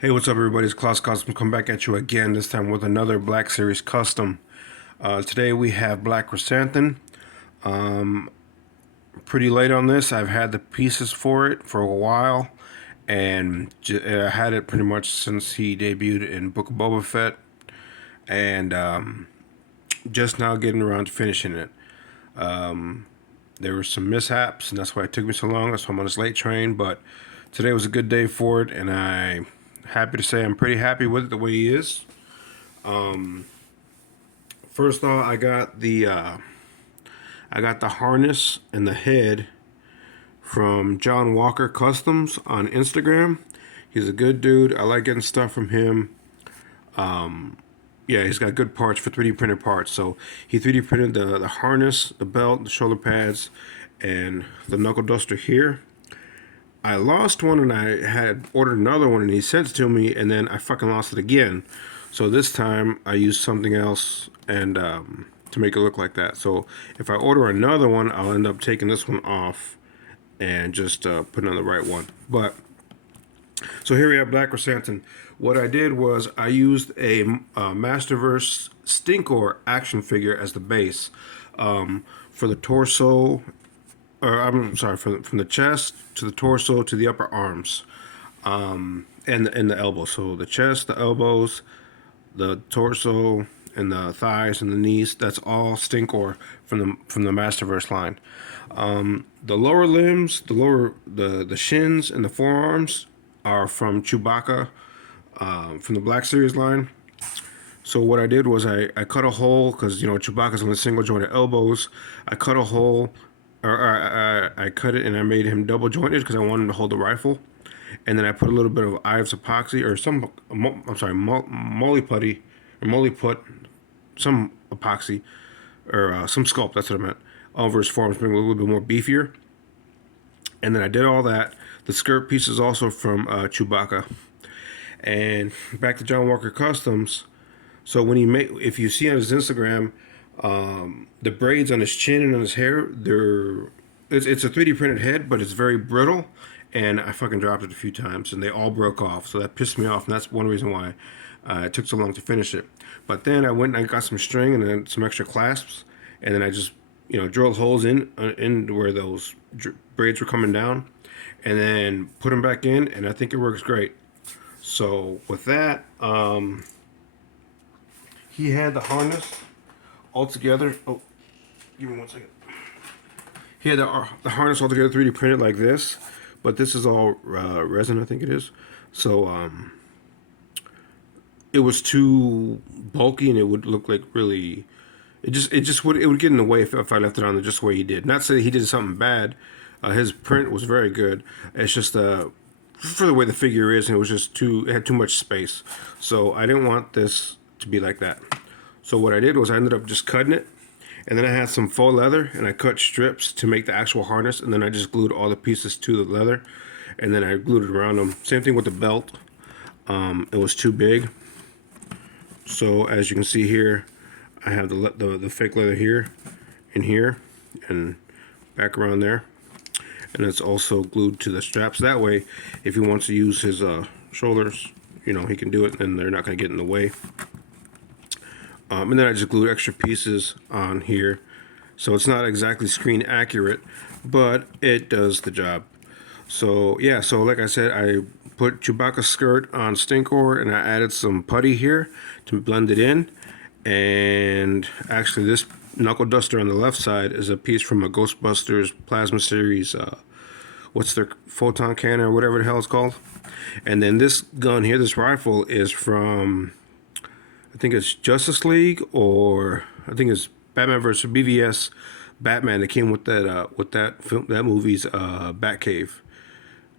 Hey, what's up, everybody? It's Klaus Custom. Come back at you again, this time with another Black Series custom. Today we have Black Krrsantan. Pretty late on this. I've had the pieces for it for a while, and I had it pretty much since he debuted in Book of Boba Fett, and just now getting around to finishing it. There were some mishaps, and that's why it took me so long. That's why I'm on this late train, but today was a good day for it, and I'm happy to say I'm pretty happy with it the way he is. First off, I got the harness and the head from John Walker Customs on Instagram. He's a good dude. I like getting stuff from him. Yeah, he's got good parts for 3D printed parts. So he 3D printed the harness, the belt, the shoulder pads, and the knuckle duster here. I lost one and I had ordered another one and he sent it to me and then I fucking lost it again. So this time I used something else and to make it look like that. So if I order another one, I'll end up taking this one off and just putting on the right one. But so here we have Black Krrsantan. What I did was I used a Masterverse Stinkor action figure as the base for the torso, or I'm sorry, from the chest to the torso to the upper arms, and the elbows. So the chest, the elbows, the torso, and the thighs and the knees. That's all Stinkor from the Masterverse line. The lower limbs, the shins and the forearms are from Chewbacca from the Black Series line. So what I did was I cut a hole because Chewbacca's on the single jointed elbows. I cut a hole, or I cut it and I made him double jointed because I wanted him to hold the rifle. And then I put a little bit of Ives epoxy or moly putty or moly put some epoxy or some sculpt. That's what I meant over his forearms, being a little bit more beefier. And then I did all that. The skirt piece is also from Chewbacca. And back to John Walker Customs. So when if you see on his Instagram, the braids on his chin and on his hair, it's a 3D printed head, but it's very brittle. And I fucking dropped it a few times, and they all broke off. So that pissed me off, and that's one reason why it took so long to finish it. But then I went and I got some string and then some extra clasps, and then I just drilled holes in where those braids were coming down, and then put them back in, and I think it works great. So with that, he had the harness all together. Oh, give me 1 second. He had the harness all together 3D printed like this, but this is all resin, I think it is. So it was too bulky and it would look like really. It would get in the way if I left it on just the way he did. Not say he did something bad. His print was very good. It's just for the way the figure is, and it was just it had too much space. So I didn't want this to be like that. So what I did was I ended up just cutting it, and then I had some faux leather, and I cut strips to make the actual harness, and then I just glued all the pieces to the leather, and then I glued it around them. Same thing with the belt. It was too big. So as you can see here, I have the fake leather here, and back around there. And it's also glued to the straps. That way, if he wants to use his shoulders, he can do it and they're not going to get in the way. And then I just glued extra pieces on here. So it's not exactly screen accurate, but it does the job. So yeah, so like I said, I put Chewbacca's skirt on Stinkor and I added some putty here to blend it in. And actually this knuckle duster on the left side is a piece from a Ghostbusters Plasma Series, what's their photon cannon or whatever the hell it's called. And then this gun here, this rifle, is from, I think it's Justice League, or I think it's Batman versus BVS Batman that came with that film, that movie's Batcave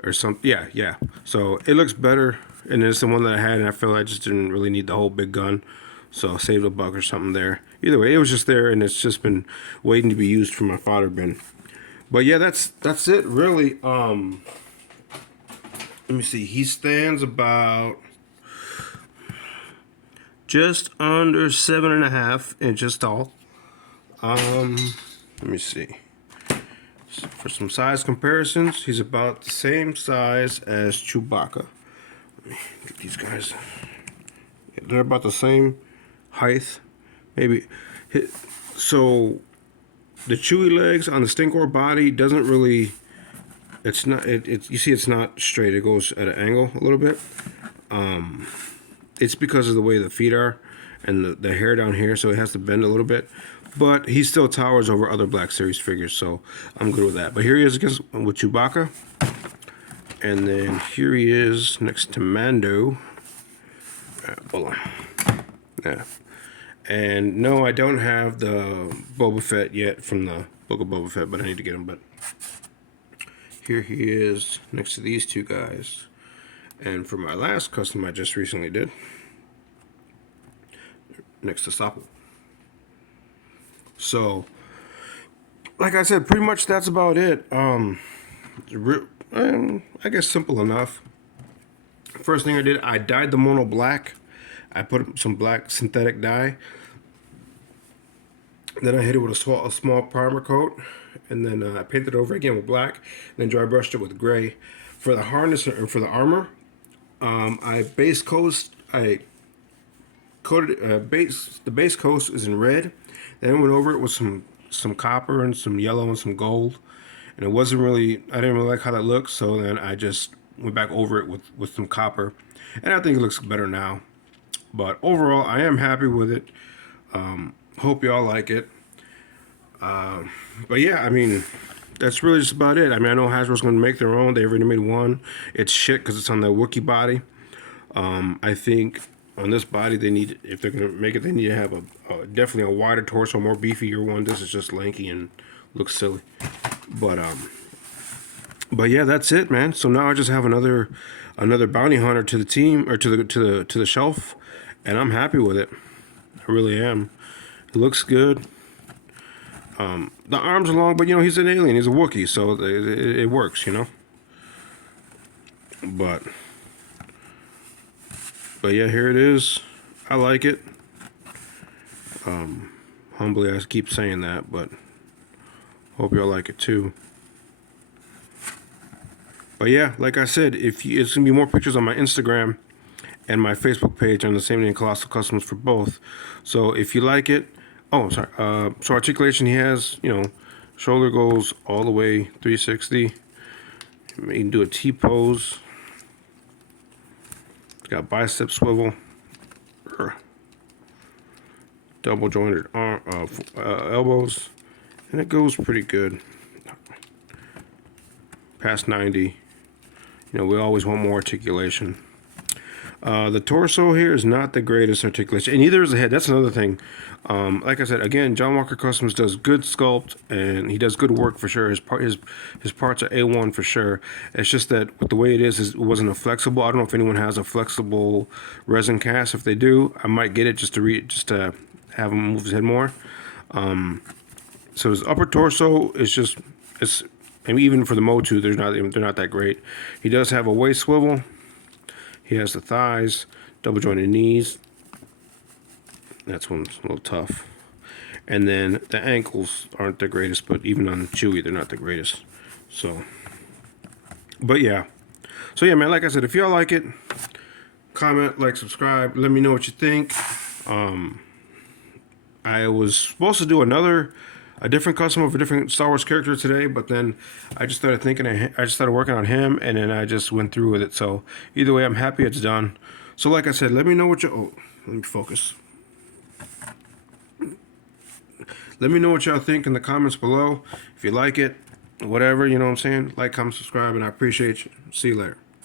or something. Yeah. So it looks better, and it's the one that I had, and I feel I just didn't really need the whole big gun. So I saved a buck or something there. Either way, it was just there, and it's just been waiting to be used for my fodder bin. But yeah, that's it really. Let me see. He stands about just under 7.5 inches tall. Let me see. For some size comparisons, he's about the same size as Chewbacca. Let Get these guys. They're about the same height, maybe. So the chewy legs on the Stinkor body doesn't really. It's not. You see, it's not straight. It goes at an angle a little bit. It's because of the way the feet are and the hair down here, so it has to bend a little bit. But he still towers over other Black Series figures, so I'm good with that. But here he is against with Chewbacca, and then here he is next to Mando. Hold on. Yeah. And no, I don't have the Boba Fett yet from the Book of Boba Fett, but I need to get him. But here he is next to these two guys. And for my last custom I just recently did, next to Sopple. So, like I said, pretty much that's about it. I guess simple enough. First thing I did, I dyed the mono black. I put some black synthetic dye. Then I hit it with a small primer coat, and then I painted it over again with black. Then dry brushed it with gray. For the harness and for the armor, I coated the base coat is in red. Then I went over it with some copper and some yellow and some gold, and it wasn't really. I didn't really like how that looked, so then I just went back over it with some copper, and I think it looks better now. But overall, I am happy with it. Hope y'all like it. But yeah, I mean, that's really just about it. I mean, I know Hasbro's going to make their own. They already made one. It's shit because it's on the Wookiee body. I think on this body, they need, if they're going to make it, they need to have definitely a wider torso, more beefier one. This is just lanky and looks silly. But yeah, that's it, man. So now I just have another bounty hunter to the team, or to the shelf, and I'm happy with it. I really am. It looks good. The arms are long, but you know, he's an alien. He's a Wookiee, so it works, you know. But yeah, here it is. I like it. Humbly, I keep saying that, but hope y'all like it too. But yeah, like I said, it's gonna be more pictures on my Instagram and my Facebook page on the same name, Colossal Customs, for both. So if you like it, oh, sorry. So articulation, he has, you know, shoulder goes all the way 360. You can do a T pose. It's got bicep swivel. Double jointed arm, elbows, and it goes pretty good. Past 90. You know, we always want more articulation. The torso here is not the greatest articulation, and neither is the head. That's another thing. Like I said, again, John Walker Customs does good sculpt, and he does good work for sure. His parts are A1 for sure. It's just that with the way it is, it wasn't a flexible. I don't know if anyone has a flexible resin cast. If they do, I might get it just to have him move his head more. So his upper torso is and even for the Motu, they're not that great. He does have a waist swivel. He has the thighs, double jointed knees. That's one's a little tough. And then the ankles aren't the greatest, but even on Chewy, they're not the greatest. So, but yeah. So yeah, man, like I said, if y'all like it, comment, like, subscribe. Let me know what you think. I was supposed to do a different custom of a different Star Wars character today, but then I just started working on him, and then I just went through with it. So either way, I'm happy it's done. So like I said, let me know what let me focus. Let me know what y'all think in the comments below. If you like it, whatever, you know what I'm saying? Like, comment, subscribe, and I appreciate you. See you later.